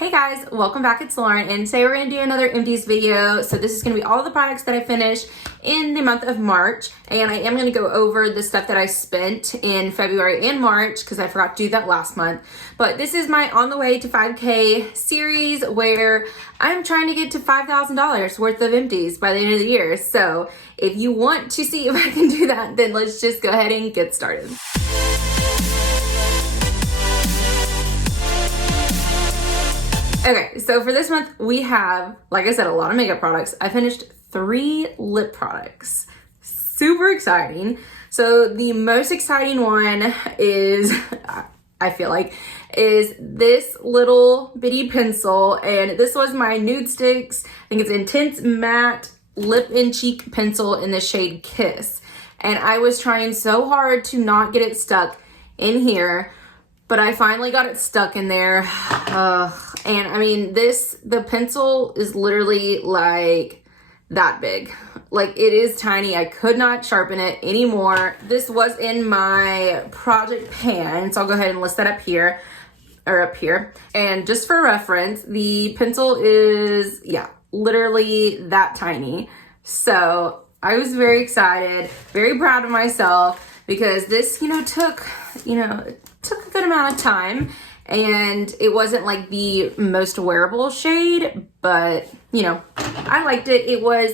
Hey guys, welcome back. It's Lauren, and today we're going to do another Empties video. So this is going to be all the products that I finished in the month of March, and I am going to go over the stuff that I spent in February and March because I forgot to do that last month. But this is my On the Way to 5K series where I'm trying to get to $5,000 worth of empties by the end of the year. So if you want to see if I can do that, then let's just go ahead and get started. Okay, so for this month, we have, like I said, a lot of makeup products. I finished 3 lip products. Super exciting. So the most exciting one is, I feel like, is this little bitty pencil. And this was my Nudestix. I think it's Intense Matte Lip and Cheek Pencil in the shade Kiss. And I was trying so hard to not get it stuck in here, but I finally got it stuck in there. And I mean, the pencil is literally like that big. Like, it is tiny. I could not sharpen it anymore. This was in my project pan, so I'll go ahead and list that up here, or up here. And just for reference, the pencil is, yeah, literally that tiny. So I was very excited, very proud of myself, because this, took a good amount of time. And it wasn't like the most wearable shade, but I liked it. It was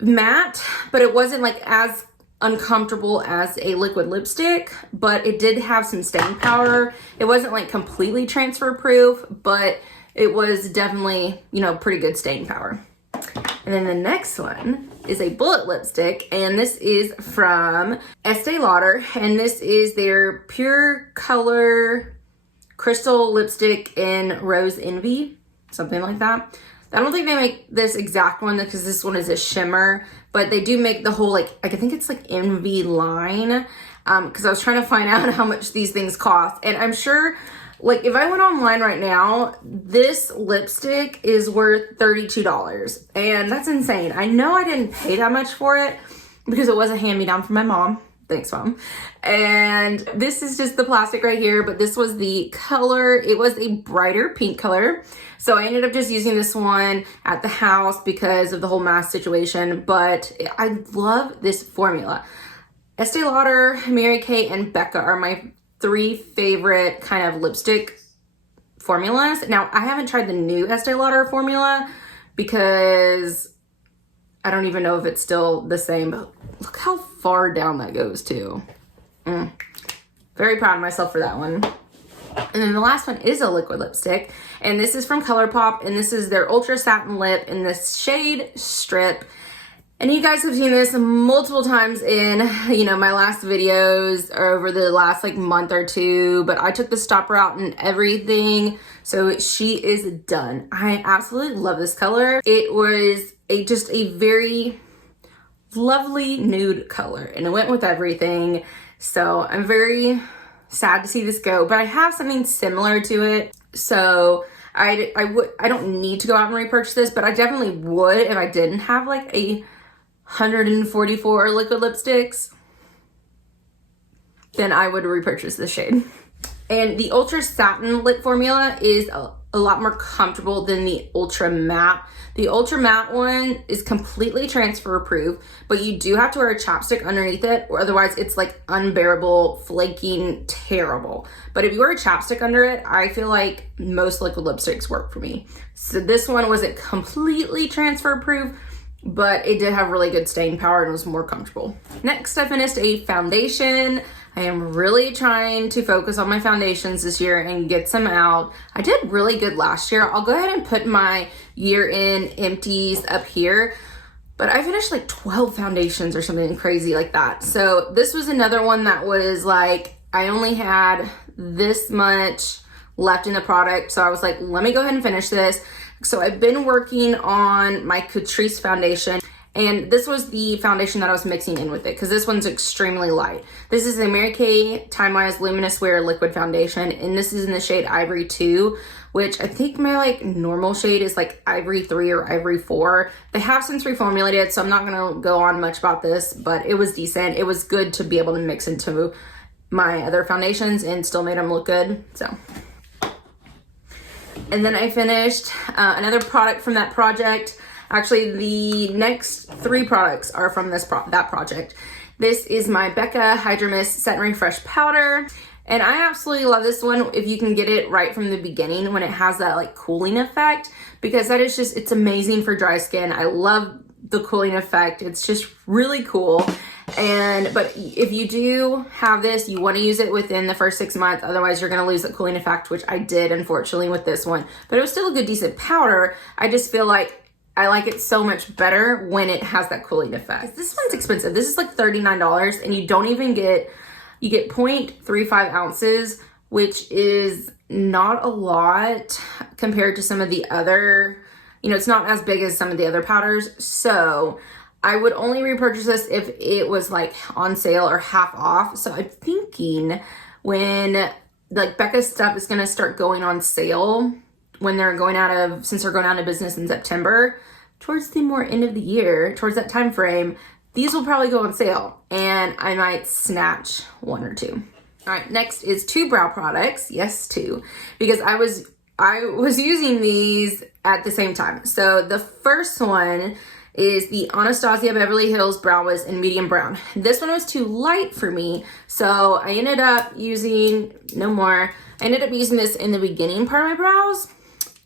matte, but it wasn't like as uncomfortable as a liquid lipstick, but it did have some staying power. It wasn't like completely transfer proof, but it was definitely, pretty good staying power. And then the next one is a bullet lipstick, and this is from Estee Lauder, and this is their Pure Color Crystal Lipstick in Rose Envy, something like that. I don't think they make this exact one because this one is a shimmer, but they do make the whole, I think it's like Envy line, because I was trying to find out how much these things cost, and I'm sure, if I went online right now, this lipstick is worth $32, and that's insane. I know I didn't pay that much for it because it was a hand-me-down from my mom. Thanks, Mom. And this is just the plastic right here, but this was the color. It was a brighter pink color. So I ended up just using this one at the house because of the whole mask situation, but I love this formula. Estee Lauder, Mary Kay, and Becca are my 3 favorite kind of lipstick formulas. Now, I haven't tried the new Estee Lauder formula because I don't even know if it's still the same, but look how far down that goes too. Very proud of myself for that one. And then the last one is a liquid lipstick, and this is from Colourpop, and this is their Ultra Satin Lip in this shade Strip. And you guys have seen this multiple times in, my last videos or over the last month or two, but I took the stopper out and everything, so she is done. I absolutely love this color. It was just a very lovely nude color, and it went with everything. So I'm very sad to see this go, but I have something similar to it. So I don't need to go out and repurchase this, but I definitely would if I didn't have a 144 liquid lipsticks, then I would repurchase this shade. And the Ultra Satin Lip formula is a lot more comfortable than the Ultra Matte. The Ultra Matte one is completely transfer proof, but you do have to wear a chapstick underneath it, or otherwise it's unbearable, flaking, terrible. But if you wear a chapstick under it, I feel like most liquid lipsticks work for me. So this one wasn't completely transfer proof, but it did have really good staying power and was more comfortable. Next, I finished a foundation. I am really trying to focus on my foundations this year and get some out. I did really good last year. I'll go ahead and put my year-end empties up here, but I finished 12 foundations or something crazy like that. So this was another one that was I only had this much left in the product, so I was let me go ahead and finish this. So I've been working on my Catrice Foundation, and this was the foundation that I was mixing in with it because this one's extremely light. This is the Mary Kay Timewise Luminous-Wear Liquid Foundation, and this is in the shade Ivory 2, which I think my normal shade is Ivory 3 or Ivory 4. They have since reformulated, so I'm not going to go on much about this, but it was decent. It was good to be able to mix into my other foundations and still made them look good. So And then I finished another product from that project. Actually, the next 3 products are from that project. This is my Becca Hydra-Mist Set and Refresh Powder. And I absolutely love this one if you can get it right from the beginning when it has that like cooling effect, because that is just, it's amazing for dry skin. I love the cooling effect. It's just really cool. But if you do have this, you want to use it within the first 6 months. Otherwise, you're going to lose the cooling effect, which I did, unfortunately, with this one. But it was still a good, decent powder. I just feel like I like it so much better when it has that cooling effect. This one's expensive. This is like $39, and you don't even get, you get 0.35 ounces, which is not a lot compared to some of the other, you know, it's not as big as some of the other powders. So I would only repurchase this if it was like on sale or half off. So I'm thinking when like Becca's stuff is going to start going on sale when they're going out of, since they're going out of business in September, towards the more end of the year, towards that time frame, these will probably go on sale and I might snatch 1 or 2. All right, next is 2 brow products. Yes, 2, because I was using these at the same time. So the first one is the Anastasia Beverly Hills Brow Wiz in medium brown. This one was too light for me, so I ended up using, I ended up using this in the beginning part of my brows,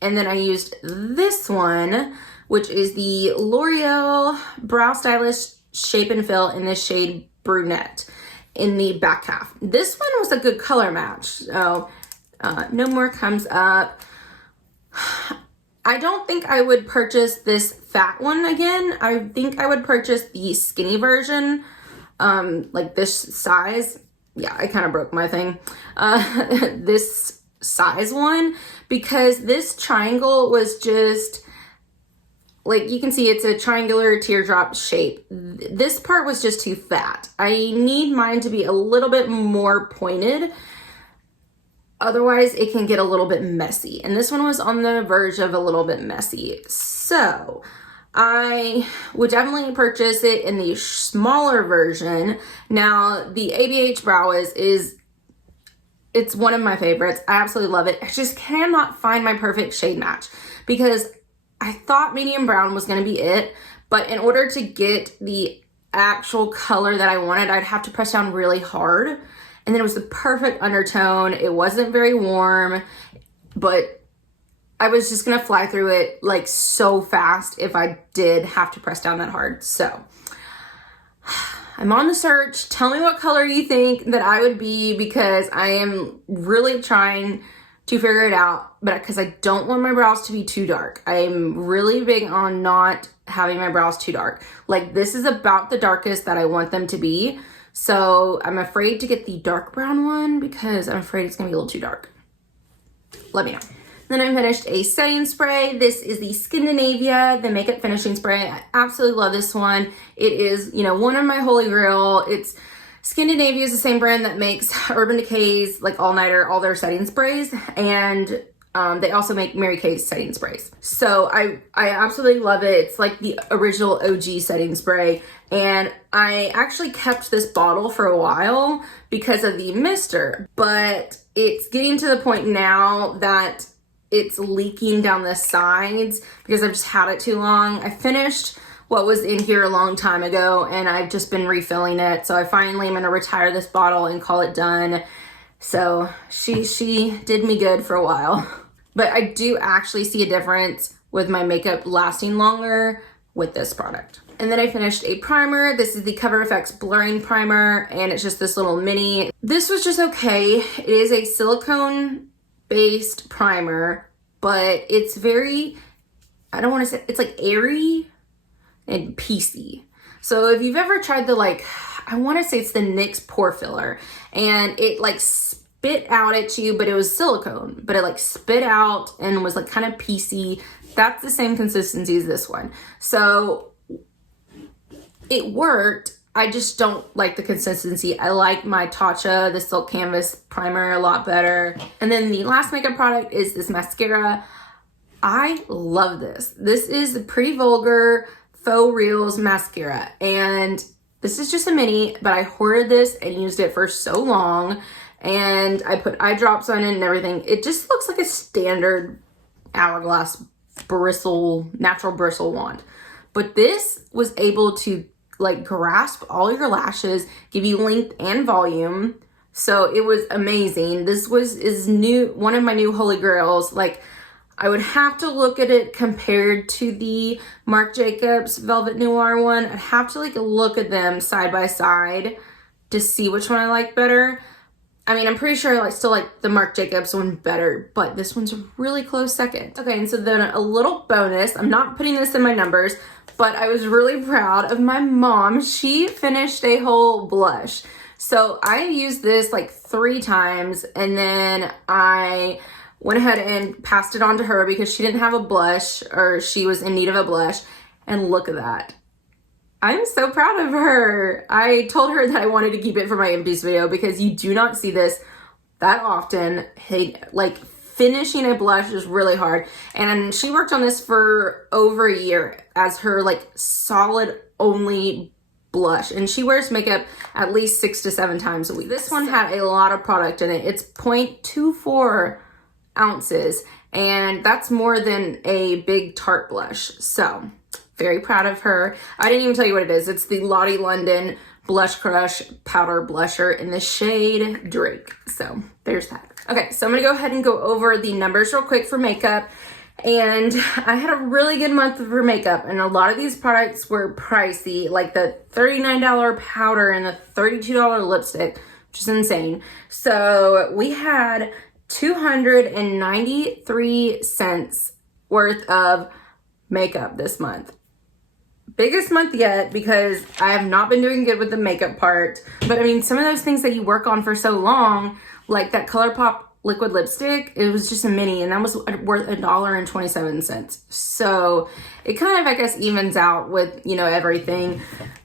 and then I used this one, which is the L'Oreal Brow Stylist Shape and Fill in the shade Brunette in the back half. This one was a good color match, so no more comes up. I don't think I would purchase this fat one again. I think I would purchase the skinny version, like this size. Yeah, I kind of broke my thing. This size one, because this triangle was just, like you can see it's a triangular teardrop shape. This part was just too fat. I need mine to be a little bit more pointed. Otherwise, it can get a little bit messy. And this one was on the verge of a little bit messy. So I would definitely purchase it in the smaller version. Now, the Abh Brows it's one of my favorites. I absolutely love it. I just cannot find my perfect shade match because I thought medium brown was going to be it. But in order to get the actual color that I wanted, I'd have to press down really hard. And then it was the perfect undertone. It wasn't very warm, but I was just gonna fly through it like so fast if I did have to press down that hard. So I'm on the search. Tell me what color you think that I would be, because I am really trying to figure it out, but because I don't want my brows to be too dark. I'm really big on not having my brows too dark. Like this is about the darkest that I want them to be. So I'm afraid to get the dark brown one because I'm afraid it's gonna be a little too dark. Let me know. Then I finished a setting spray. This is the Skindinavia, the makeup finishing spray. I absolutely love this one. It is, you know, one of my holy grail. Skindinavia is the same brand that makes Urban Decay's like All Nighter, all their setting sprays, and they also make Mary Kay's setting sprays. So I absolutely love it. It's like the original OG setting spray. And I actually kept this bottle for a while because of the mister, but it's getting to the point now that it's leaking down the sides because I've just had it too long. I finished what was in here a long time ago and I've just been refilling it. So I finally am going to retire this bottle and call it done. So she did me good for a while. But I do actually see a difference with my makeup lasting longer with this product. And then I finished a primer. This is the Cover FX Blurring Primer, and it's just this little mini. This was just okay. It is a silicone-based primer, but it's very, I don't want to say, it's like airy and piecey. So if you've ever tried the I want to say it's the NYX Pore Filler, and it like spit out at you, but it was silicone, but it like spit out and was like kind of piecey. That's the same consistency as this one. So it worked. I just don't like the consistency. I like my Tatcha, the Silk Canvas primer, a lot better. And then the last makeup product is this mascara. I love this. This is the Pretty Vulgar Faux Reals mascara. And this is just a mini, but I hoarded this and used it for so long. And I put eye drops on it and everything. It just looks like a standard hourglass natural bristle wand. But this was able to like grasp all your lashes, give you length and volume. So it was amazing. This is one of my new holy grails. Like, I would have to look at it compared to the Marc Jacobs Velvet Noir one. I'd have to like look at them side by side to see which one I like better. I mean, I'm pretty sure I still like the Marc Jacobs one better, but this one's a really close second. Okay, and so then a little bonus. I'm not putting this in my numbers, but I was really proud of my mom. She finished a whole blush. So I used this like 3 times, and then I went ahead and passed it on to her because she didn't have a blush, or she was in need of a blush. And look at that. I'm so proud of her. I told her that I wanted to keep it for my Empties video because you do not see this that often. Hey, like, finishing a blush is really hard. And she worked on this for over a year as her like solid only blush. And she wears makeup at least 6 to 7 times a week. This one had a lot of product in it. It's 0.24 ounces, and that's more than a big Tarte blush. So very proud of her. I didn't even tell you what it is. It's the Lottie London Blush Crush Powder Blusher in the shade Drake. So there's that. Okay, so I'm gonna go ahead and go over the numbers real quick for makeup. And I had a really good month for makeup, and a lot of these products were pricey, like the $39 powder and the $32 lipstick, which is insane. So we had 293 cents worth of makeup this month. Biggest month yet, because I have not been doing good with the makeup part. But I mean, some of those things that you work on for so long, like that Colourpop liquid lipstick, it was just a mini, and that was worth $1.27. So it kind of, I guess, evens out with, you know, everything.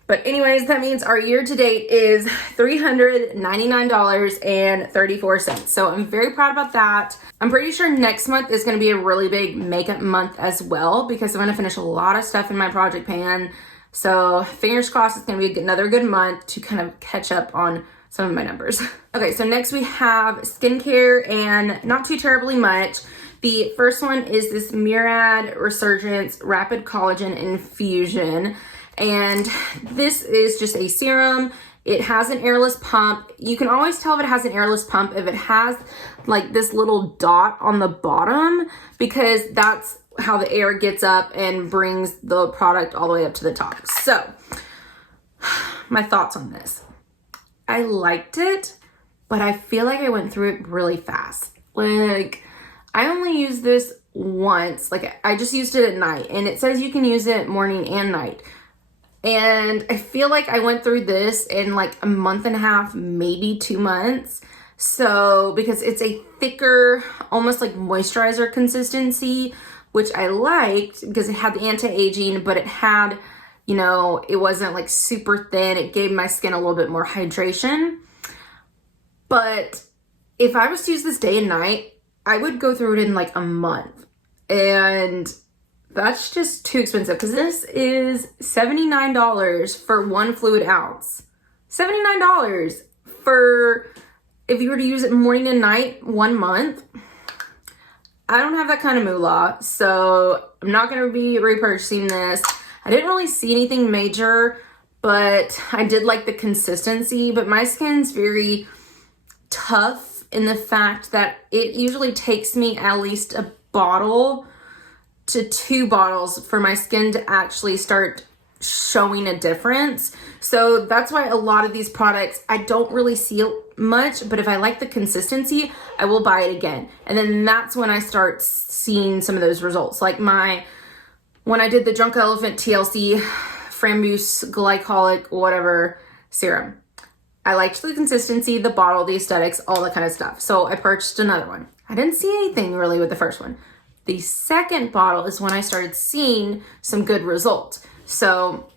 But anyways, that means our year to date is $399.34. So I'm very proud about that. I'm pretty sure next month is going to be a really big makeup month as well, because I'm going to finish a lot of stuff in my project pan. So fingers crossed it's going to be another good month to kind of catch up on some of my numbers. Okay, so next we have skincare, and not too terribly much. The first one is this Murad Resurgence Rapid Collagen Infusion. And this is just a serum. It has an airless pump. You can always tell if it has an airless pump if it has like this little dot on the bottom, because that's how the air gets up and brings the product all the way up to the top. So my thoughts on this. I liked it, but I feel like I went through it really fast. Like, I only used this once. Like, I just used it at night, and it says you can use it morning and night. And I feel like I went through this in like a month and a half, maybe 2 months. So, because it's a thicker, almost like moisturizer consistency, which I liked because it had the anti-aging, but it had, you know, it wasn't like super thin. It gave my skin a little bit more hydration. But if I was to use this day and night, I would go through it in like a month. And that's just too expensive, because this is $79 for 1 fluid ounce. $79 for, if you were to use it morning and night, 1 month. I don't have that kind of moolah, so I'm not going to be repurchasing this. I didn't really see anything major, but I did like the consistency. But my skin's very tough in the fact that it usually takes me at least a bottle to 2 bottles for my skin to actually start showing a difference. So that's why a lot of these products, I don't really see much, but if I like the consistency, I will buy it again. And then that's when I start seeing some of those results. Like when I did the Drunk Elephant TLC Framboos Glycolic whatever serum, I liked the consistency, the bottle, the aesthetics, all that kind of stuff. So I purchased another one. I didn't see anything really with the first one. The second bottle is when I started seeing some good results. So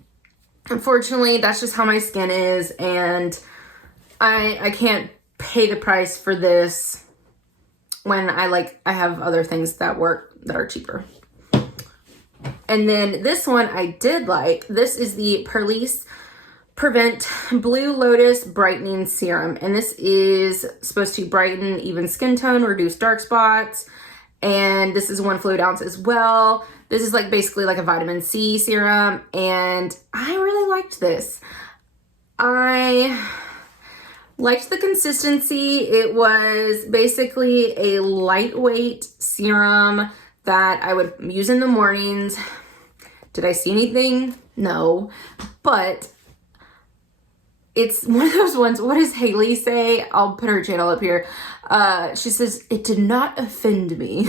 unfortunately, that's just how my skin is, and I can't pay the price for this when I have other things that work that are cheaper. And then this one I did like. This is the Purlisse Prevent Blue Lotus Brightening Serum, and this is supposed to brighten even skin tone, reduce dark spots, and this is 1 fluid ounce as well. This is like basically like a vitamin C serum, and I really liked this. I liked the consistency. It was basically a lightweight serum that I would use in the mornings. Did I see anything? No, but it's one of those ones. What does Haley say? I'll put her channel up here. She says, it did not offend me.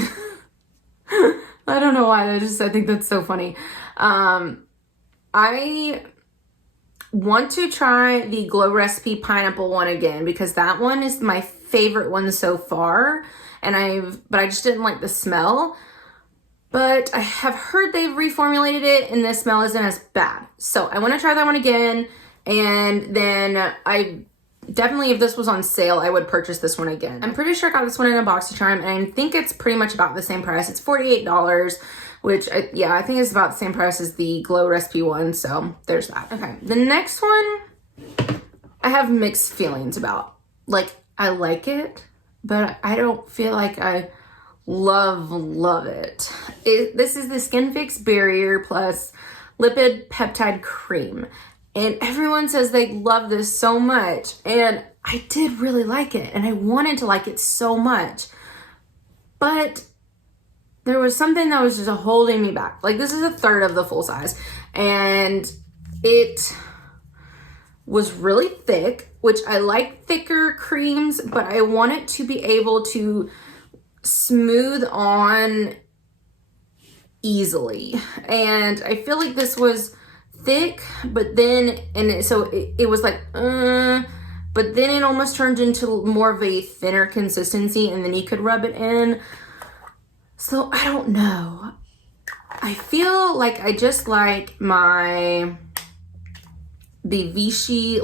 I don't know why. I think that's so funny. I want to try the Glow Recipe Pineapple one again because that one is my favorite one so far. But I just didn't like the smell. But I have heard they've reformulated it and the smell isn't as bad. So I want to try that one again. And then I definitely, if this was on sale, I would purchase this one again. I'm pretty sure I got this one in a BoxyCharm, and I think it's pretty much about the same price. It's $48, which, yeah, I think it's about the same price as the Glow Recipe one, so there's that. Okay, the next one I have mixed feelings about. Like, I like it, but I don't feel like I love it. This is the Skin Fix Barrier Plus Lipid-Peptide Cream. And everyone says they love this so much. And I did really like it. And I wanted to like it so much. But there was something that was just holding me back. Like, this is a third of the full size. And it was really thick, which I like thicker creams. But I want it to be able to smooth on easily. And I feel like this was thick, but then, it was like, but then it almost turned into more of a thinner consistency, and then you could rub it in. So I don't know. I feel like I just like the Vichy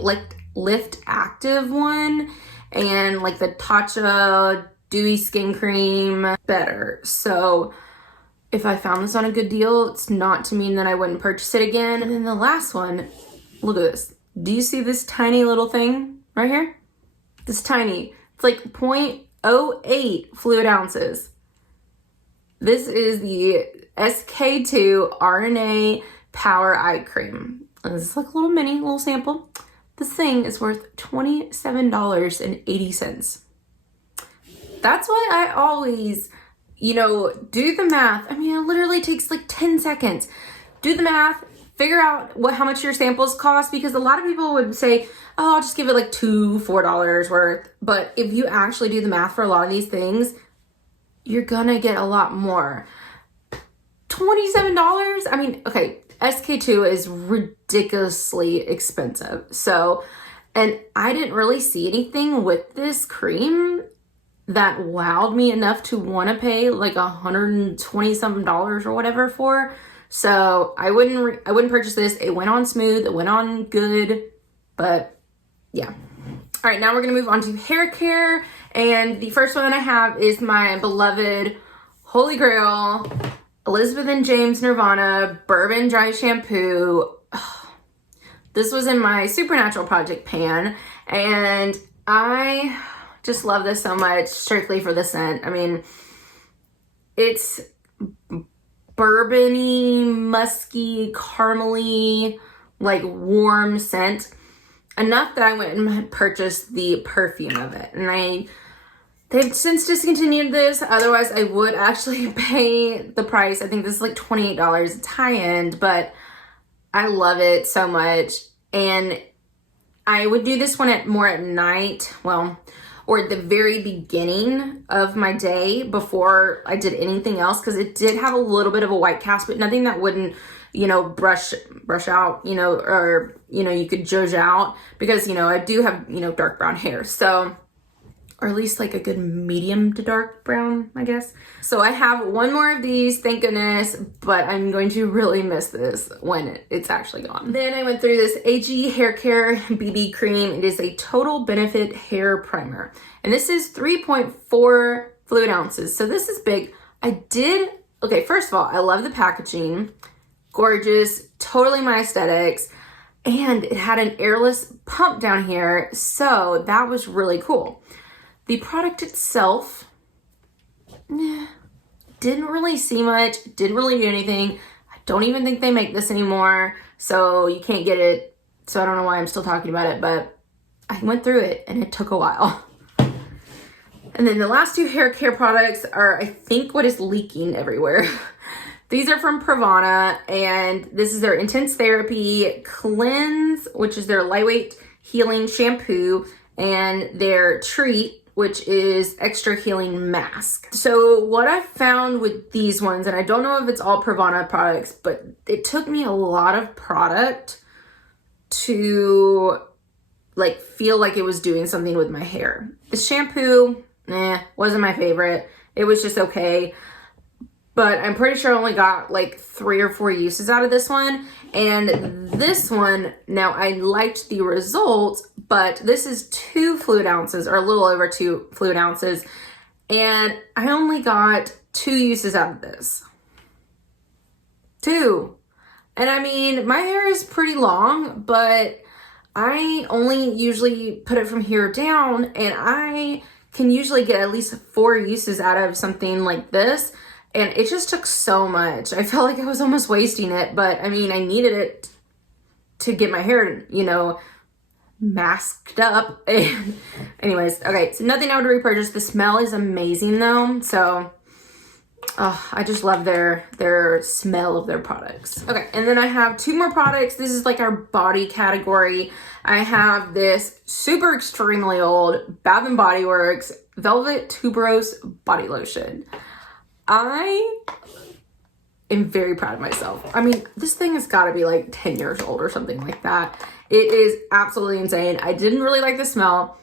Lift Active one and like the Tatcha Dewy Skin Cream better. So if I found this on a good deal, it's not to mean that I wouldn't purchase it again. And then the last one, look at this. Do you see this tiny little thing right here? This tiny. It's like 0.08 fluid ounces. This is the SK2 R.N.A. Power Eye Cream. And this is like a little sample. This thing is worth $27.80. That's why I always, do the math. I mean, it literally takes like 10 seconds. Do the math, figure out how much your samples cost, because a lot of people would say, oh, I'll just give it like $4 worth. But if you actually do the math for a lot of these things, you're gonna get a lot more. $27? I mean, okay, SK2 is ridiculously expensive. So, and I didn't really see anything with this cream that wowed me enough to want to pay like $120 something or whatever for. So I wouldn't purchase this. It went on smooth, it went on good, but yeah. All right, now we're gonna move on to hair care, and the first one I have is my beloved Holy Grail Elizabeth and James Nirvana Bourbon Dry Shampoo. This was in my Supernatural Project pan, and I just love this so much strictly for the scent. I mean, it's bourbony, musky, caramely, like warm scent. Enough that I went and purchased the perfume of it. And they've since discontinued this. Otherwise, I would actually pay the price. I think this is like $28. It's high end, but I love it so much. And I would do this one more at night. Well, or at the very beginning of my day before I did anything else, because it did have a little bit of a white cast, but nothing that wouldn't, brush out, or, you could zhuzh out, because, I do have, dark brown hair. So, or at least like a good medium to dark brown, I guess. So I have one more of these, thank goodness, but I'm going to really miss this when it's actually gone. Then I went through this Abh Haircare BB Cream. It is a Total Benefit Hair Primer. And this is 3.4 fluid ounces. So this is big. Okay, first of all, I love the packaging. Gorgeous, totally my aesthetics. And it had an airless pump down here, so that was really cool. The product itself, didn't really see much, didn't really do anything. I don't even think they make this anymore, so you can't get it. So I don't know why I'm still talking about it, but I went through it and it took a while. And then the last two hair care products are, I think, what is leaking everywhere. These are from Pravana, and this is their Intense Therapy Cleanse, which is their lightweight healing shampoo, and their Treat, which is extra healing mask. So what I found with these ones, and I don't know if it's all Pravana products, but it took me a lot of product to like feel like it was doing something with my hair. The shampoo, wasn't my favorite. It was just okay. But I'm pretty sure I only got like 3 or 4 uses out of this one. And this one, now I liked the results, but this is 2 fluid ounces, or a little over 2 fluid ounces. And I only got 2 uses out of this. 2. And I mean, my hair is pretty long, but I only usually put it from here down, and I can usually get at least 4 uses out of something like this. And it just took so much. I felt like I was almost wasting it, but I mean, I needed it to get my hair, you know, masked up. And anyways, okay, so nothing I would repurchase. The smell is amazing though. So I just love their smell of their products. Okay, and then I have 2 more products. This is like our body category. I have this super extremely old Bath & Body Works Velvet Tuberose Body Lotion. I am very proud of myself. I mean, this thing has got to be like 10 years old or something like that. It is absolutely insane. I didn't really like the smell.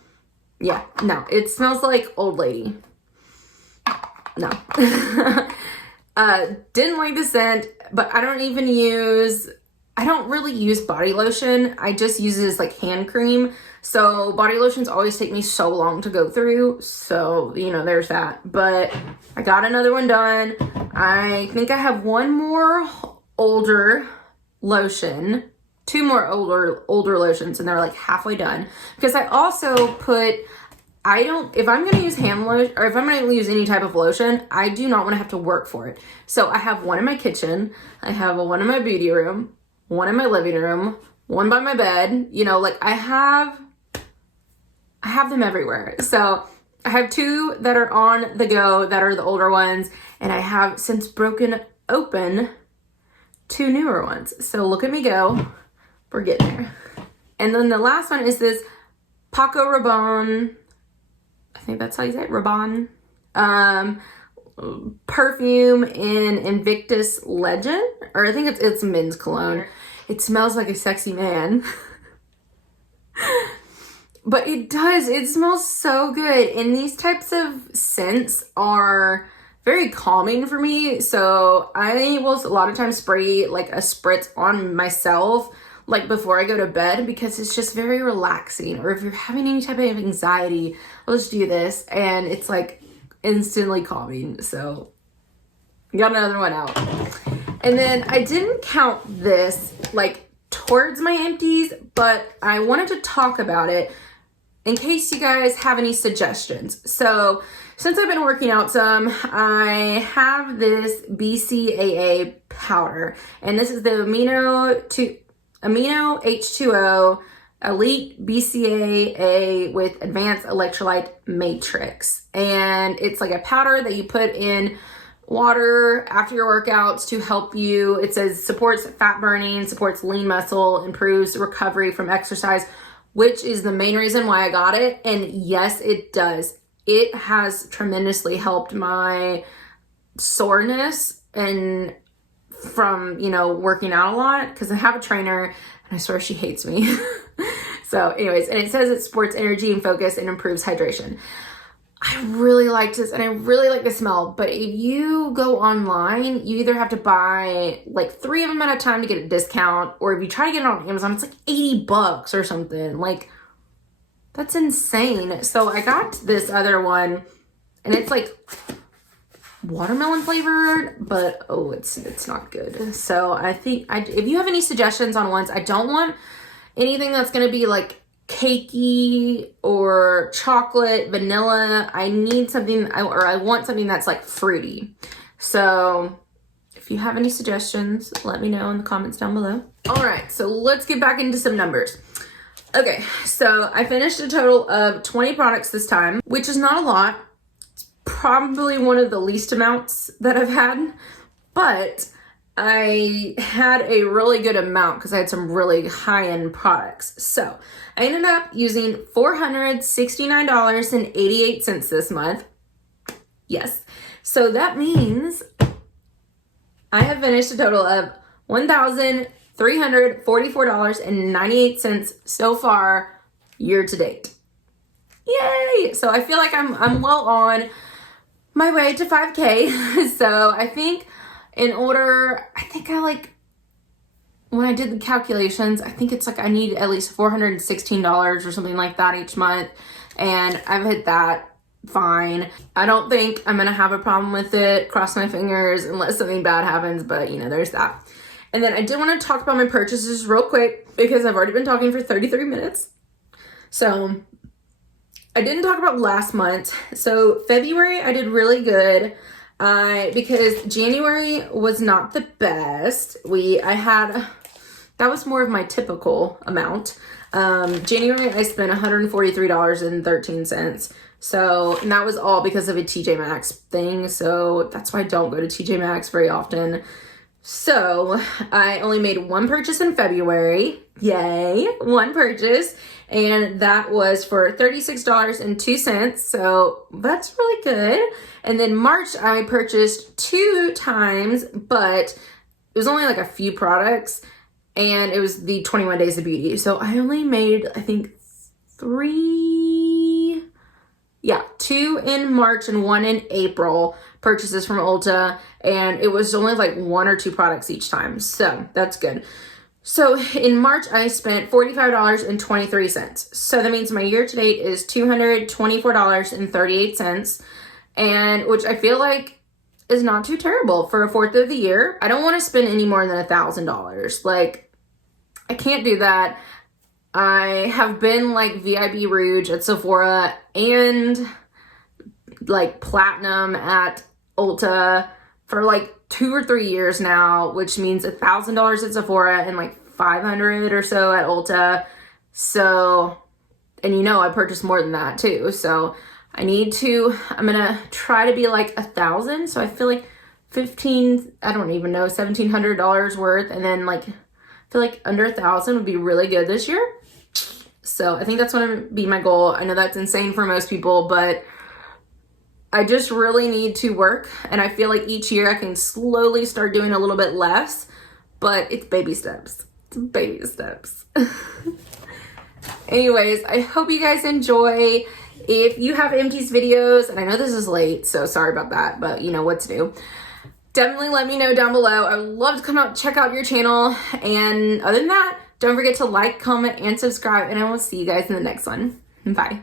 Yeah, no, it smells like old lady. No. Didn't like the scent, but I don't really use body lotion. I just use it as like hand cream. So body lotions always take me so long to go through. So, you know, there's that. But I got another one done. I think I have 1 more older lotion, 2 more older lotions, and they're like halfway done. Because I also put, if I'm going to use hand lotion, or if I'm going to use any type of lotion, I do not want to have to work for it. So I have 1 in my kitchen. I have 1 in my beauty room, 1 in my living room, 1 by my bed. You know, like I have them everywhere. So I have 2 that are on the go that are the older ones, and I have since broken open 2 newer ones. So look at me go. We're getting there. And then the last one is this Paco Rabanne, I think that's how you say it, Rabanne, perfume in Invictus Legend, or I think it's men's cologne. It smells like a sexy man. But it does. It smells so good. And these types of scents are very calming for me. So I will a lot of times spray like a spritz on myself like before I go to bed, because it's just very relaxing. Or if you're having any type of anxiety, I'll just do this and it's like instantly calming. So got another one out. And then I didn't count this like towards my empties, but I wanted to talk about it in case you guys have any suggestions. So since I've been working out some, I have this Bcaa powder, and this is the Amino H2O Elite Bcaa with Advanced Electrolyte Matrix. And it's like a powder that you put in water after your workouts to help you. It says supports fat burning, supports lean muscle, improves recovery from exercise, which is the main reason why I got it. And yes, it does. It has tremendously helped my soreness and from, you know, working out a lot, because I have a trainer and I swear she hates me. So anyways, and it says it supports energy and focus and improves hydration. I really liked this and I really like the smell, but if you go online, you either have to buy like 3 of them at a time to get a discount, or if you try to get it on Amazon, it's like $80 or something. Like, that's insane. So I got this other one and it's like watermelon flavored, but oh, it's not good. So I think if you have any suggestions on ones, I don't want anything that's going to be like cakey or chocolate, vanilla. I need something, or I want something that's like fruity. So if you have any suggestions, let me know in the comments down below. All right, so let's get back into some numbers. Okay, so I finished a total of 20 products this time, which is not a lot. It's probably one of the least amounts that I've had, but I had a really good amount because I had some really high-end products. So I ended up using $469.88 this month. Yes. So that means I have finished a total of $1,344.98 so far year to date. Yay! So I feel like I'm well on my way to 5K. So I think when I did the calculations, I think it's like I need at least $416 or something like that each month. And I've hit that fine. I don't think I'm gonna have a problem with it. Cross my fingers unless something bad happens, but you know, there's that. And then I did want to talk about my purchases real quick because I've already been talking for 33 minutes. So I didn't talk about last month. So February I did really good. Because January was not the best. That was more of my typical amount. January I spent $143.13. So, and that was all because of a TJ Maxx thing. So that's why I don't go to TJ Maxx very often. So I only made one purchase in February. Yay, one purchase. And that was for $36.02. So that's really good. And then March I purchased 2 times, but it was only like a few products and it was the 21 Days of Beauty. So I only made, I think 2 in March and 1 in April purchases from Ulta. And it was only like 1 or 2 products each time. So that's good. So in March, I spent $45.23. So that means my year to date is $224.38, and which I feel like is not too terrible for a fourth of the year. I don't want to spend any more than $1,000. Like, I can't do that. I have been like VIB Rouge at Sephora and like Platinum at Ulta for like 2 or 3 years now, which means $1,000 at Sephora and like $500 or so at Ulta. So, and you know, I purchased more than that too. So I'm gonna try to be like $1,000. So I feel like $1,700 worth. And then like, I feel like under $1,000 would be really good this year. So I think that's gonna be my goal. I know that's insane for most people, but I just really need to work, and I feel like each year I can slowly start doing a little bit less, but it's baby steps. It's baby steps. Anyways, I hope you guys enjoy. If you have Empties videos, and I know this is late, so sorry about that, but you know what to do. Definitely let me know down below. I would love to come out, check out your channel, and other than that, don't forget to like, comment, and subscribe, and I will see you guys in the next one. Bye.